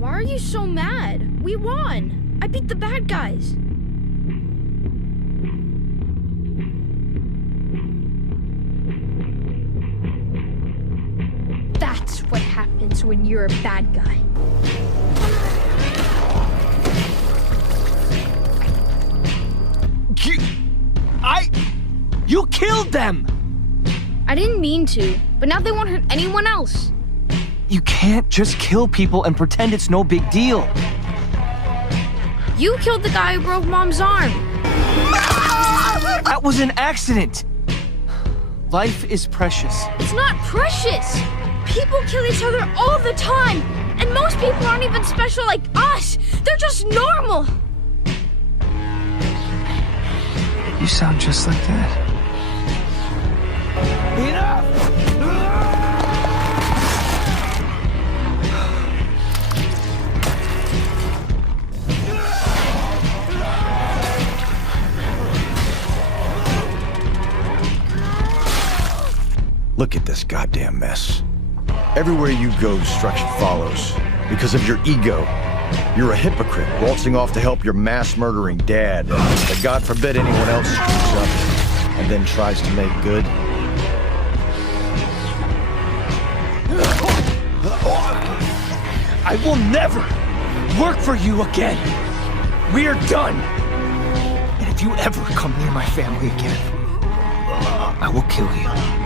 Why are you so mad? We won! I beat the bad guys! That's what happens when you're a bad guy. You killed them! I didn't mean to, but now they won't hurt anyone else. You can't just kill people and pretend it's no big deal. You killed the guy who broke Mom's arm. That was an accident. Life is precious. It's not precious. People kill each other all the time. And most people aren't even special like us. They're just normal. You sound just like that. Enough! Look at this goddamn mess. Everywhere you go, destruction follows. Because of your ego. You're a hypocrite, waltzing off to help your mass-murdering dad. But God forbid anyone else screws up and then tries to make good. I will never work for you again. We're done. And if you ever come near my family again, I will kill you.